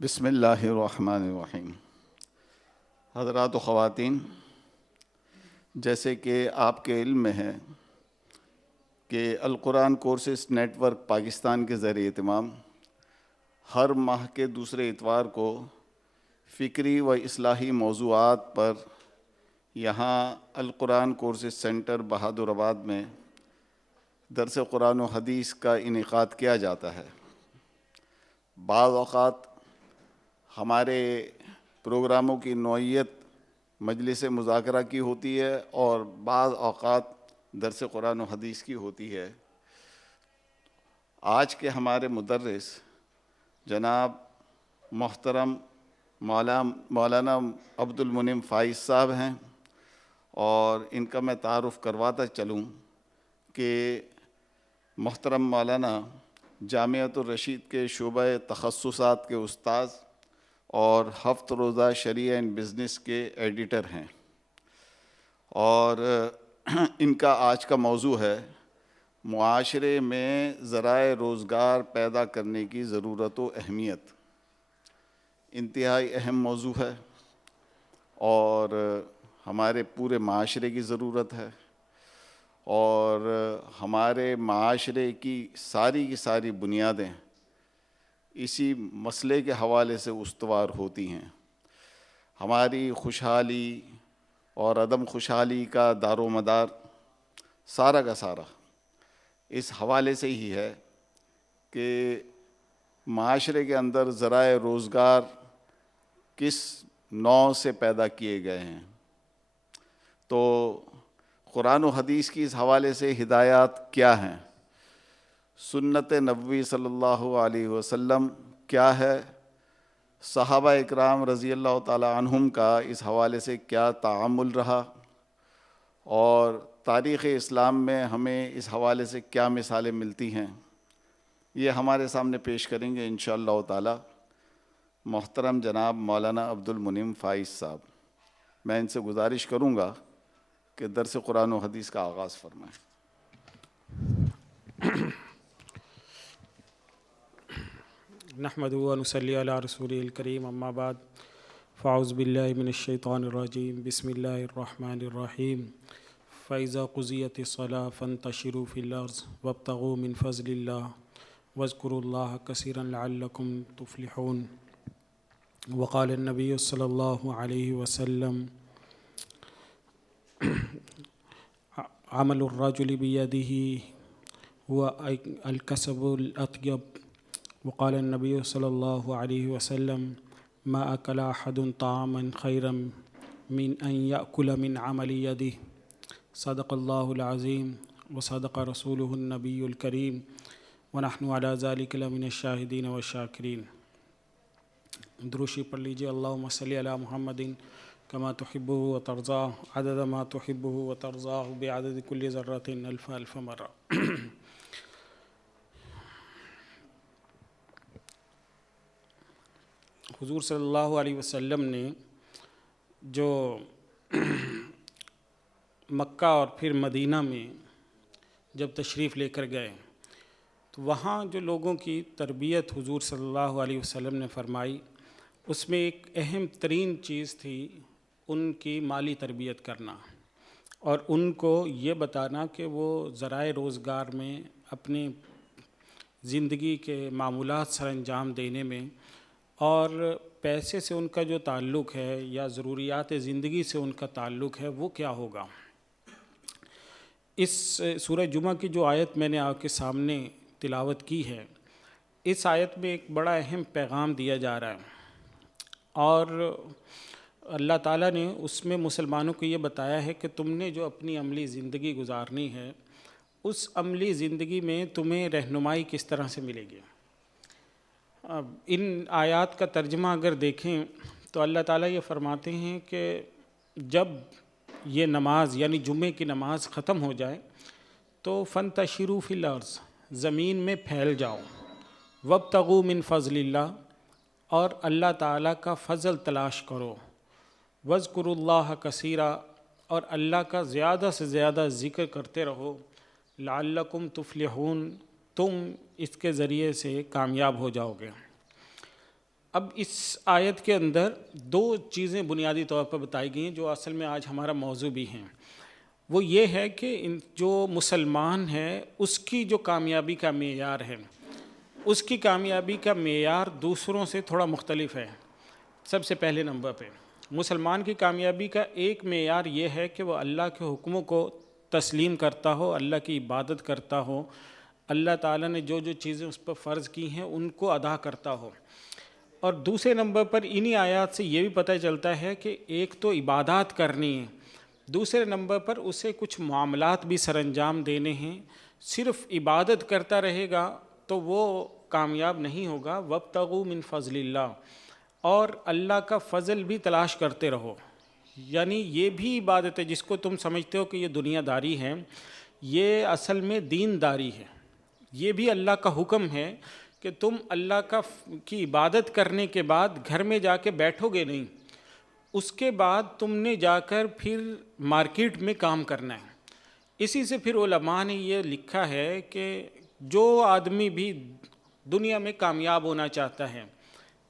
بسم اللہ الرحمن الرحیم۔ حضرات و خواتین، جیسے کہ آپ کے علم میں ہے کہ القرآن کورسز نیٹ ورک پاکستان کے زیر اہتمام ہر ماہ کے دوسرے اتوار کو فکری و اصلاحی موضوعات پر یہاں القرآن کورسز سینٹر بہادر آباد میں درس قرآن و حدیث کا انعقاد کیا جاتا ہے۔ بعض اوقات ہمارے پروگراموں کی نوعیت مجلس مذاکرہ کی ہوتی ہے اور بعض اوقات درس قرآن و حدیث کی ہوتی ہے۔ آج کے ہمارے مدرس جناب محترم مولانا عبد المنعم فائز صاحب ہیں، اور ان کا میں تعارف کرواتا چلوں کہ محترم مولانا جامعۃ الرشید کے شعبہ تخصصات کے استاذ اور ہفت روزہ شریعہ اینڈ بزنس کے ایڈیٹر ہیں، اور ان کا آج کا موضوع ہے معاشرے میں ذرائع روزگار پیدا کرنے کی ضرورت و اہمیت۔ انتہائی اہم موضوع ہے اور ہمارے پورے معاشرے کی ضرورت ہے، اور ہمارے معاشرے کی ساری بنیادیں اسی مسئلے کے حوالے سے استوار ہوتی ہیں۔ ہماری خوشحالی اور عدم خوشحالی کا دار و مدار سارا کا سارا اس حوالے سے ہی ہے کہ معاشرے کے اندر ذرائع روزگار کس نوع سے پیدا کیے گئے ہیں۔ تو قرآن و حدیث کی اس حوالے سے ہدایات کیا ہیں، سنت نبوی صلی اللہ علیہ وسلم کیا ہے، صحابہ اکرام رضی اللہ تعالی عنہم کا اس حوالے سے کیا تعامل رہا، اور تاریخ اسلام میں ہمیں اس حوالے سے کیا مثالیں ملتی ہیں، یہ ہمارے سامنے پیش کریں گے انشاءاللہ تعالی محترم جناب مولانا عبد المنعم فائز صاحب۔ میں ان سے گزارش کروں گا کہ درس قرآن و حدیث کا آغاز فرمائیں۔ نحمدہ و نصلی علی رسولہ الکریم، اما بعد، فاعوذ باللہ من الشیطان الرجیم، بسم اللہ الرحمن الرحیم۔ فَإِذَا قُضِيَتِ الصَّلَاةُ فَانتَشِرُوا فِي الْأَرْضِ وَابْتَغُوا مِنْ فَضْلِ اللَّهِ وَاذْكُرُوا اللَّهَ كَثِيرًا لَعَلَّكُمْ تُفْلِحُونَ۔ وقال النبی صلی اللہ علیہ وسلم: عمل الرجل بيده هو الكسب الأطيب۔ وقال النبی صلی اللہ علیہ وسلم: ما أكل أحد طعاما خيرا من أن يأكل من عمل يده۔ صدق اللہ العظیم وصدق رسولہ النبی الکریم ونحن على ذلك لمن الشاہدین والشاکرین۔ دروشی پڑھ لیجیے۔ اللہم صلی علی محمد کما تحبہ وترضاہ عدد ما تحبہ وترضاہ بعدد کل ذرۃ الف الف مرہ۔ حضور صلی اللہ علیہ وسلم نے جو مکہ اور پھر مدینہ میں جب تشریف لے کر گئے تو وہاں جو لوگوں کی تربیت حضور صلی اللہ علیہ وسلم نے فرمائی، اس میں ایک اہم ترین چیز تھی ان کی مالی تربیت کرنا، اور ان کو یہ بتانا کہ وہ ذرائع روزگار میں اپنی زندگی کے معمولات سر انجام دینے میں اور پیسے سے ان کا جو تعلق ہے یا ضروریات زندگی سے ان کا تعلق ہے وہ کیا ہوگا۔ اس سورہ جمعہ کی جو آیت میں نے آپ کے سامنے تلاوت کی ہے، اس آیت میں ایک بڑا اہم پیغام دیا جا رہا ہے، اور اللہ تعالیٰ نے اس میں مسلمانوں کو یہ بتایا ہے کہ تم نے جو اپنی عملی زندگی گزارنی ہے، اس عملی زندگی میں تمہیں رہنمائی کس طرح سے ملے گی۔ اب ان آیات کا ترجمہ اگر دیکھیں تو اللہ تعالیٰ یہ فرماتے ہیں کہ جب یہ نماز یعنی جمعے کی نماز ختم ہو جائے تو فانتشروا فی الارض، زمین میں پھیل جاؤ، وابتغوا من فضل اللہ، اور اللہ تعالیٰ کا فضل تلاش کرو، واذکروا اللہ کثیرا، اور اللہ کا زیادہ سے زیادہ ذکر کرتے رہو، لعلکم تفلحون، تم اس کے ذریعے سے کامیاب ہو جاؤ گے۔ اب اس آیت کے اندر دو چیزیں بنیادی طور پر بتائی گئی ہیں جو اصل میں آج ہمارا موضوع بھی ہیں. وہ یہ ہے کہ جو مسلمان ہے اس کی جو کامیابی کا معیار ہے، اس کی کامیابی کا معیار دوسروں سے تھوڑا مختلف ہے. سب سے پہلے نمبر پہ مسلمان کی کامیابی کا ایک معیار یہ ہے کہ وہ اللہ کے حکموں کو تسلیم کرتا ہو، اللہ کی عبادت کرتا ہو، اللہ تعالیٰ نے جو جو چیزیں اس پر فرض کی ہیں ان کو ادا کرتا ہو. اور دوسرے نمبر پر انہی آیات سے یہ بھی پتہ چلتا ہے کہ ایک تو عبادات کرنی ہے، دوسرے نمبر پر اسے کچھ معاملات بھی سر انجام دینے ہیں. صرف عبادت کرتا رہے گا تو وہ کامیاب نہیں ہوگا. وابتغوا من فضل اللہ، اور اللہ کا فضل بھی تلاش کرتے رہو. یعنی یہ بھی عبادت ہے جس کو تم سمجھتے ہو کہ یہ دنیا داری ہے، یہ اصل میں دین داری ہے. یہ بھی اللہ کا حکم ہے کہ تم اللہ کی عبادت کرنے کے بعد گھر میں جا کے بیٹھو گے نہیں، اس کے بعد تم نے جا کر پھر مارکیٹ میں کام کرنا ہے. اسی سے پھر علماء نے یہ لکھا ہے کہ جو آدمی بھی دنیا میں کامیاب ہونا چاہتا ہے،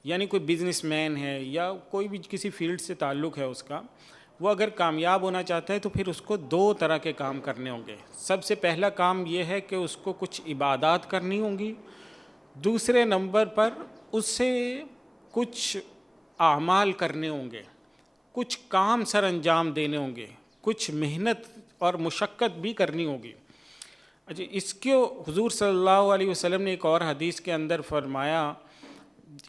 یعنی کوئی بزنس مین ہے یا کوئی بھی کسی فیلڈ سے تعلق ہے اس کا، وہ اگر کامیاب ہونا چاہتا ہے تو پھر اس کو دو طرح کے کام کرنے ہوں گے. سب سے پہلا کام یہ ہے کہ اس کو کچھ عبادات کرنی ہوں گی، دوسرے نمبر پر اس سے کچھ اعمال کرنے ہوں گے، کچھ کام سر انجام دینے ہوں گے، کچھ محنت اور مشقت بھی کرنی ہوگی. اچھا، اس کو حضور صلی اللہ علیہ وسلم نے ایک اور حدیث کے اندر فرمایا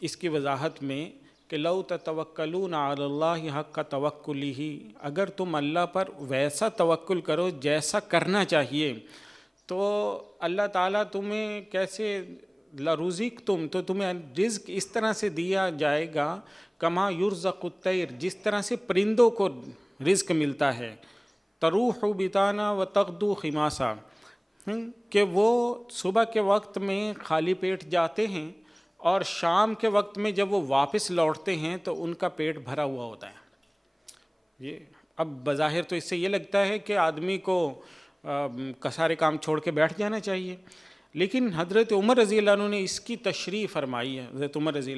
اس کی وضاحت میں کہ لو تتوکلون علی اللہ حق توکلہ، اگر تم اللہ پر ویسا توکل کرو جیسا کرنا چاہیے تو اللہ تعالیٰ تمہیں کیسے لرزقتم، تو تمہیں رزق اس طرح سے دیا جائے گا کما یرزق الطیر، جس طرح سے پرندوں کو رزق ملتا ہے. تروح بطانا و تغدو خماسا، کہ وہ صبح کے وقت میں خالی پیٹ جاتے ہیں اور شام کے وقت میں جب وہ واپس لوٹتے ہیں تو ان کا پیٹ بھرا ہوا ہوتا ہے. یہ اب بظاہر تو اس سے یہ لگتا ہے کہ آدمی کو سارے کام چھوڑ کے بیٹھ جانا چاہیے، لیکن حضرت عمر رضی اللہ عنہ نے اس کی تشریح فرمائی ہے. حضرت عمر رضی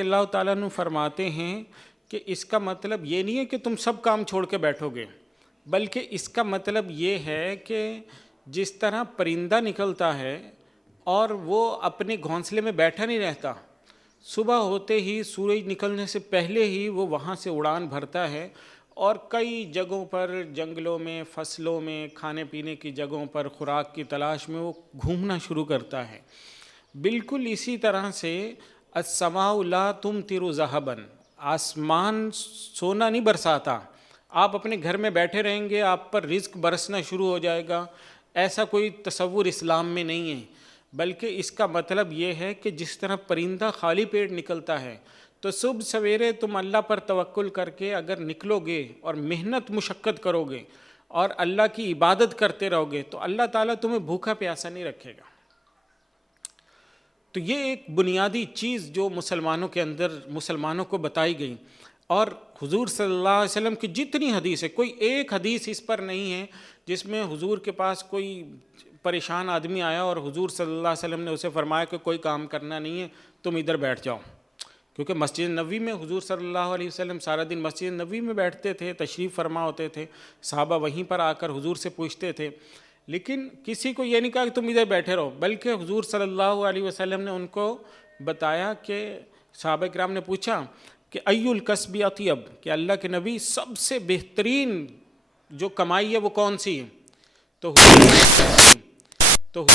اللہ تعالیٰ عنہ فرماتے ہیں کہ اس کا مطلب یہ نہیں ہے کہ تم سب کام چھوڑ کے بیٹھو گے، بلکہ اس کا مطلب یہ ہے کہ جس طرح پرندہ نکلتا ہے اور وہ اپنے گھونسلے میں بیٹھا نہیں رہتا، صبح ہوتے ہی سورج نکلنے سے پہلے ہی وہ وہاں سے اڑان بھرتا ہے اور کئی جگہوں پر، جنگلوں میں، فصلوں میں، کھانے پینے کی جگہوں پر خوراک کی تلاش میں وہ گھومنا شروع کرتا ہے. بالکل اسی طرح سے السماء لا تمطر ذهبا، آسمان سونا نہیں برساتا. آپ اپنے گھر میں بیٹھے رہیں گے، آپ پر رزق برسنا شروع ہو جائے گا، ایسا کوئی تصور اسلام میں نہیں ہے. بلکہ اس کا مطلب یہ ہے کہ جس طرح پرندہ خالی پیٹ نکلتا ہے تو صبح سویرے تم اللہ پر توکل کر کے اگر نکلو گے اور محنت مشقت کرو گے اور اللہ کی عبادت کرتے رہو گے تو اللہ تعالیٰ تمہیں بھوکا پیاسا نہیں رکھے گا. تو یہ ایک بنیادی چیز جو مسلمانوں کے اندر مسلمانوں کو بتائی گئی. اور حضور صلی اللہ علیہ وسلم کی جتنی حدیث ہے، کوئی ایک حدیث اس پر نہیں ہے جس میں حضور کے پاس کوئی پریشان آدمی آیا اور حضور صلی اللہ علیہ وسلم نے اسے فرمایا کہ کوئی کام کرنا نہیں ہے، تم ادھر بیٹھ جاؤ. کیونکہ مسجد نبوی میں حضور صلی اللہ علیہ وسلم سارا دن مسجد نبوی میں بیٹھتے تھے، تشریف فرما ہوتے تھے، صحابہ وہیں پر آ کر حضور سے پوچھتے تھے. لیکن کسی کو یہ نہیں کہا کہ تم ادھر بیٹھے رہو، بلکہ حضور صلی اللہ علیہ وسلم نے ان کو بتایا کہ صحابہ کرام نے پوچھا کہ ای الکسب اطیب، کہ اللہ کے نبی سب سے بہترین جو کمائی ہے وہ کون سی ہے؟ تو